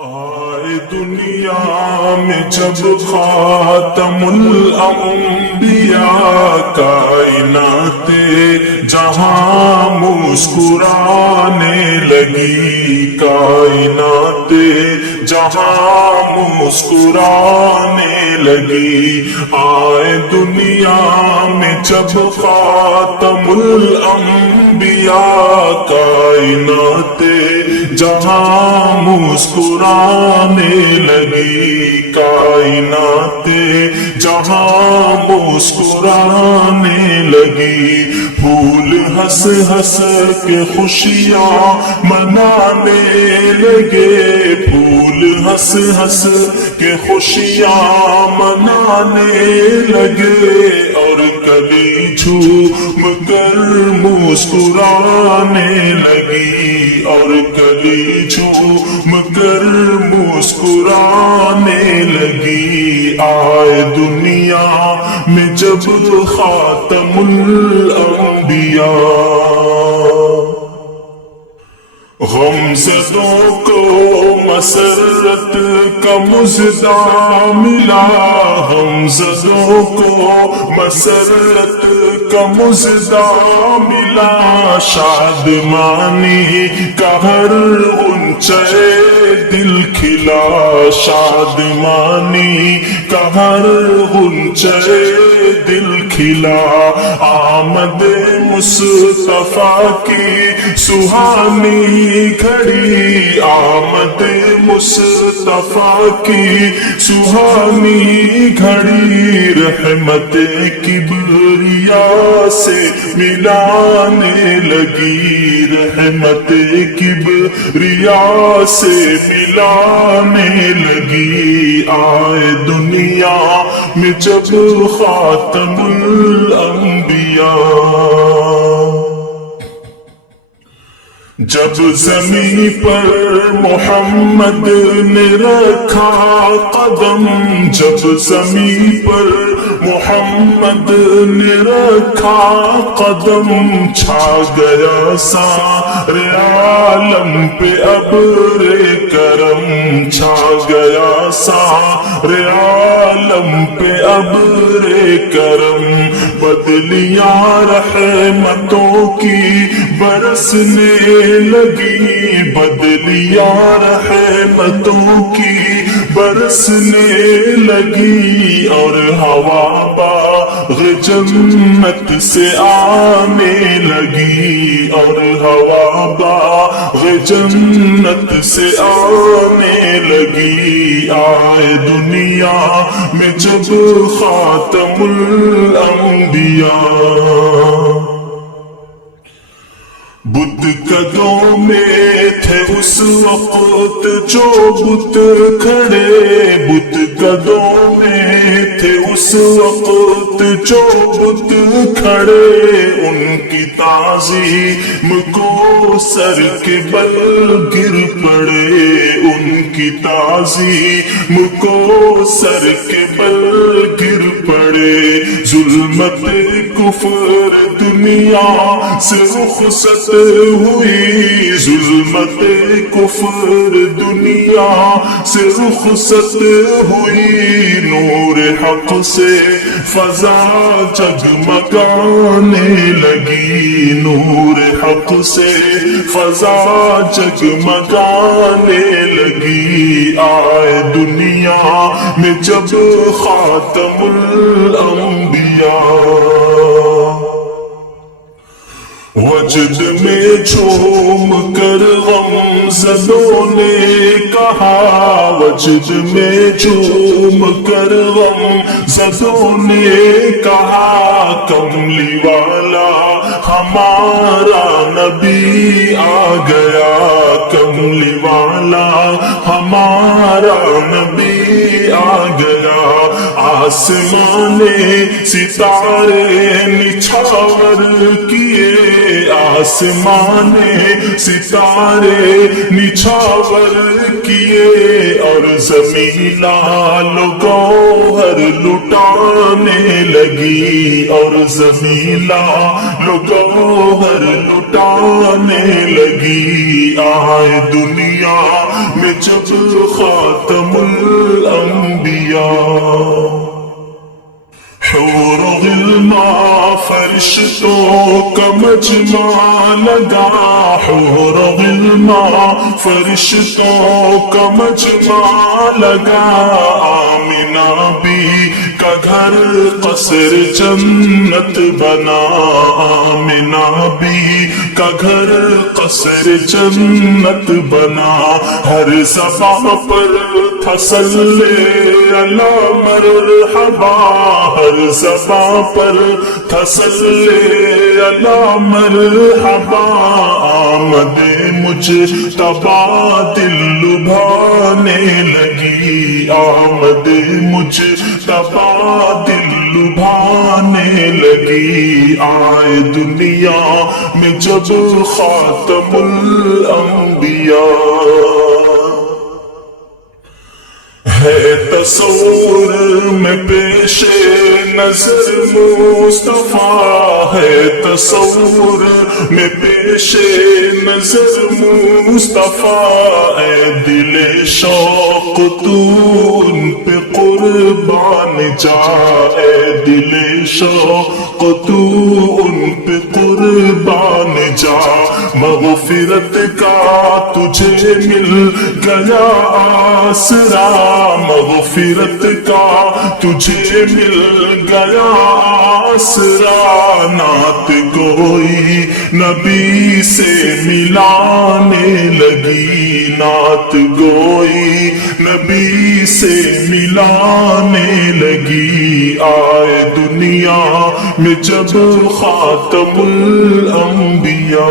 آئے دنیا میں جب خاتم الانبیاء، کائنات جہاں مسکرانے لگی، کائنات جہاں مسکرانے لگی۔ آئے دنیا میں جب خاتم الانبیاء، کائنات جہاں مسکرانے لگی، کائنات جہاں مسکرانے لگی۔ پھول ہنس ہنس کے خوشیاں منانے لگے، پھول ہنس ہنس کے خوشیاں منانے لگے، اور کلی جھوم کر مسکرانے لگی، اور کلی جھوم کر مسکرانے لگی۔ آئے دنیا میں جب خاتم الانبیاء، غم زدوں کو مسرت کا مژدہ ملا، غم زدوں کو مسرت کا مژدہ ملا، شادمانی کا ہر غنچہ دل کھلا، شادمانی کا ہر غنچہ دل کھلا۔ آمد مصطفیٰ کی سہانی گھڑی، آمد مصطفیٰ کی سہانی گھڑی، رحمت کبریا سے ملانے لگی، رحمت کبریا سے ملانے لگی۔ آئے دنیا میں جب خاتم الانبیاء، جب زمین پر محمد نے رکھا قدم، جب زمین پر محمد نے رکھا قدم، چھا گیا سارے عالم پہ ابر کرم، چھا گیا سارے عالم پہ ابر کرم، بدلیاں رحمتوں کی برسنے لگی، بدلیاں رحمتوں کی برسنے لگی، اور ہوا باغ جنت سے آنے لگی، اور ہوا باغ جنت سے آنے لگی۔ آئے دنیا میں جب خاتم الانبیاء، بت قدوں میں تھے اس وقت جو بت کھڑے، بت قدوں میں تھے اس وقت جو بت کھڑے، ان کی تعظیم کو سر کے بل گر پڑے، ان کی تعظیم کو سر کے بل گر پڑے۔ ظلمت کفر دنیا سے رخصت ہوئی، ظلمت کفر دنیا سے رخصت ہوئی، نور حق سے فضا جگمگانے لگی، نور حق سے فضا جگمگانے لگی۔ آئے دنیا میں جب خاتم الانبیاء، وجد میں جھوم کر غم زدوں نے کہا، وجد میں جھوم کر غم زدوں نے کہا، کملی والا ہمارا نبی آ گیا، کملی والا ہمارا نبی آ گیا۔ آسمان ستارے نچھاور کیے آسمان ستارے نچھاور کیے اور زمین لال گوہر لٹانے لگی اور زمین لال گوہر لٹانے لگی آئے دنیا میں جب خاتم الانبیاء حور و غلمان فرشتوں کا مجمع لگا حور و غلمان فرشتوں کا مجمع لگا آمنہ بی کا گھر قصر جنت بنا آمنہ بی کا گھر قصر جنت بنا ہر زبان پر تھا صلی علی مرحبا ہر زبان پر تھا صلی علی مرحبا آمد مجتبی دل لبھانے لگی آمد مجتبی دل لبھانے لگی آئے دنیا میں جب خاتم الانبیاء ہے تصور میں پیش نظر مصطفیٰ ہے تصور میں پیش نظر مصطفیٰ اے دل شوق تو ان پہ قربان جا اے دل شوق تو ان پہ قربان جا مغفرت کا تجھے مل گیا آسرا مغفرت کا تجھے مل گیا آسرا نعت گوئی نبی سے ملانے لگی نعت گوئی نبی سے ملانے لگی آئے دنیا میں جب خاتم الانبیاء